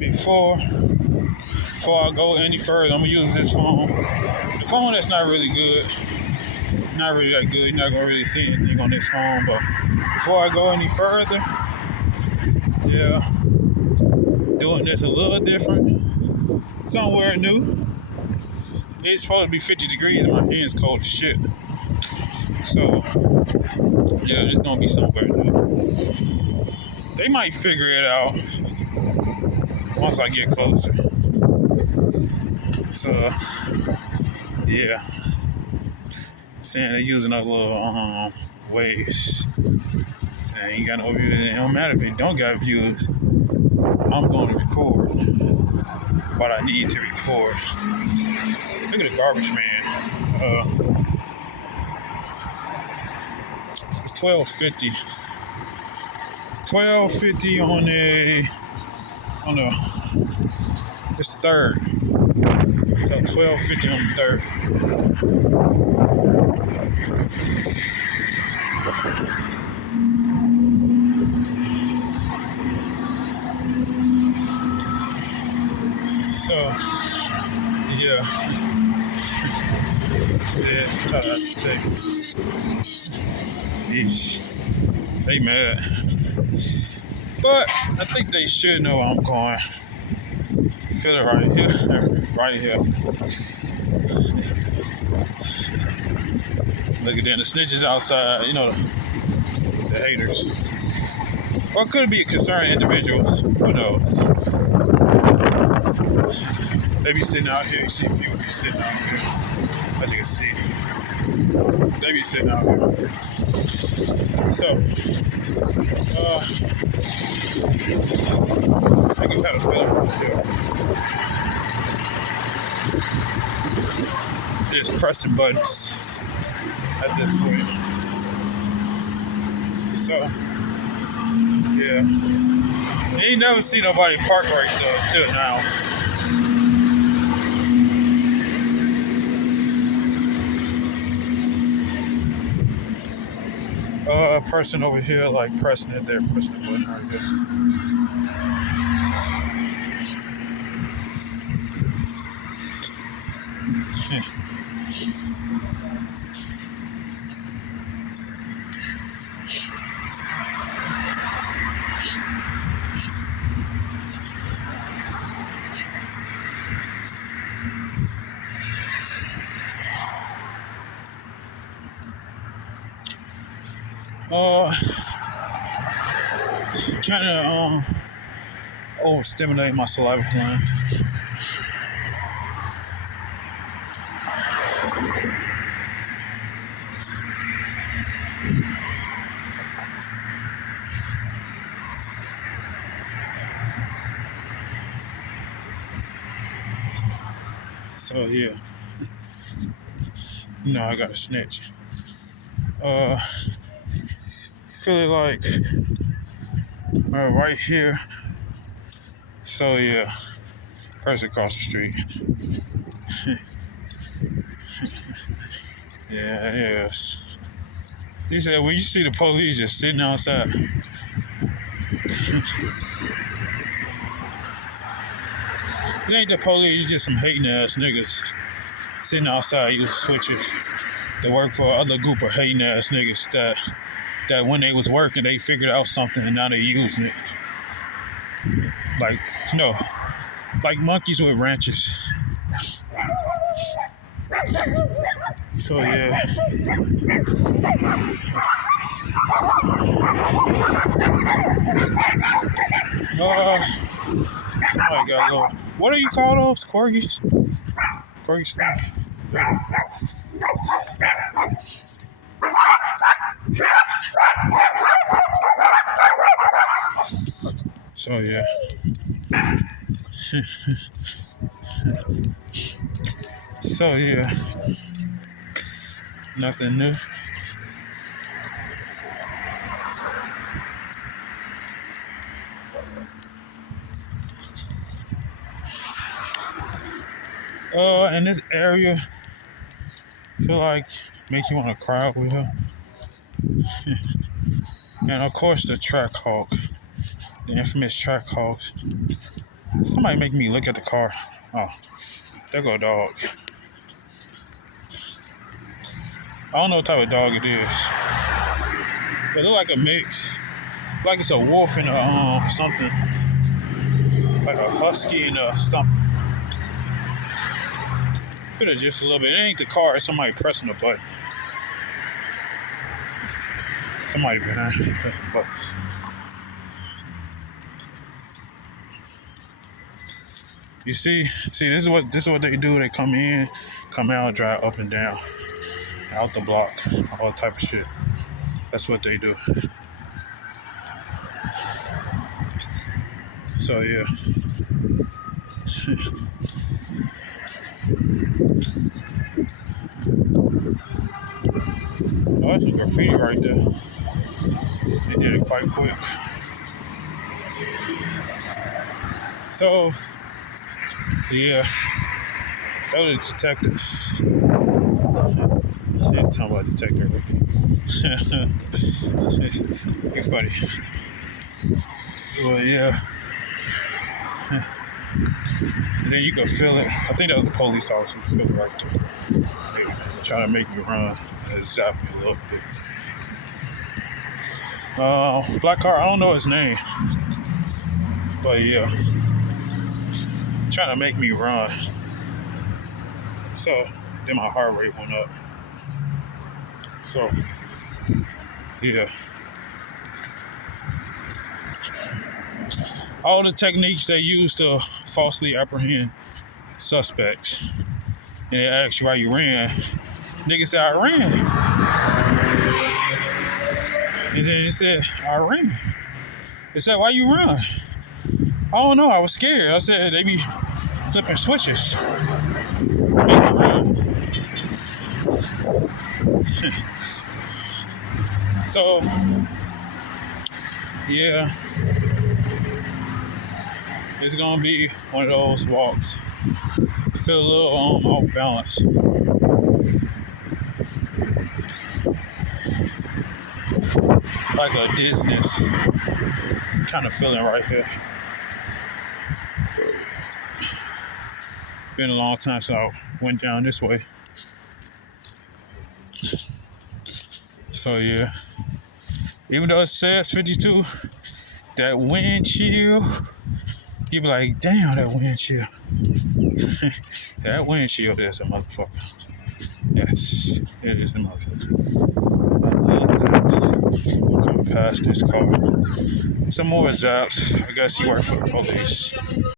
before I go any further, I'm gonna use this phone. The phone that's not really good, not really that good. You're not gonna really see anything on this phone. But before I go any further, yeah, doing this a little different, somewhere new. It's supposed to be 50 degrees and my hand's cold as shit. So yeah, it's gonna be somewhere new. They might figure it out once I get closer. So yeah, saying they're using a little waves. Saying you got no views. It don't matter if you don't got views. I'm going to record what I need to record. Look at the garbage man. It's 12:50. 12:50 on the it's the 3rd. So 12:50 on the 3rd. So yeah, try not to take. Yeesh. They mad. But I think they should know I'm going. Feel it right here. Right here. Look at them, the snitches outside, the haters. Or could it be concerned individuals? Who knows? They be sitting out here, you see people be sitting out here. As you can see. They be sitting out here. So, I can kind of feel it right there. Just pressing buttons at this point. So, yeah. You ain't never see nobody park right there until now. Person over here, like pressing it there, pressing the button right there. Kind of overstimulate my saliva glands. So yeah, I got a snitch. Feel it like right here. So yeah, person across the street. Yes. He said, when you see the police just sitting outside. It ain't the police, it's just some hating ass niggas sitting outside using switches. They work for another group of hating ass niggas that when they was working, they figured out something and now they using it. Like monkeys with ranches. So yeah. Somebody got a little. What do you call those? Corgis? Corgis. So yeah. So yeah. Nothing new. In this area, I feel like makes you want to cry over here. And of course the Trackhawk, the infamous Trackhawk. Somebody make me look at the car. Oh, there go a dog. I don't know what type of dog it is. It look like a mix. Like it's a wolf and a something. Like a husky and something. Feel it just a little bit. It ain't the car, it's somebody pressing the button. Somebody behind me pressing the button. You see, this is what they do. They come in, come out, drive up and down, out the block, all type of shit. That's what they do. So yeah. Oh, that's some graffiti right there. They did it quite quick. So yeah, that was the detectives. Talking about detective. You're funny. Well, yeah. And then you could feel it. I think that was the police officer who feel it right there. They trying to make me run. It zapped me a little bit. Black car, I don't know his name. But yeah. Trying to make me run. So then my heart rate went up. So yeah. All the techniques they use to falsely apprehend suspects. And they ask you why you ran. Nigga said, I ran. And then he said, I ran. They said, why you run? I don't know, I was scared. I said, they be flipping switches. Make me run. So, yeah. It's gonna be one of those walks. Feel a little off balance. Like a dizziness kind of feeling right here. Been a long time since I went down this way. So yeah. Even though it says 52, that wind chill, you be like, damn, that wind chill. That windshield is a motherfucker. Yes, it is a motherfucker. Coming past this car. Some more zaps. I guess he worked for the police.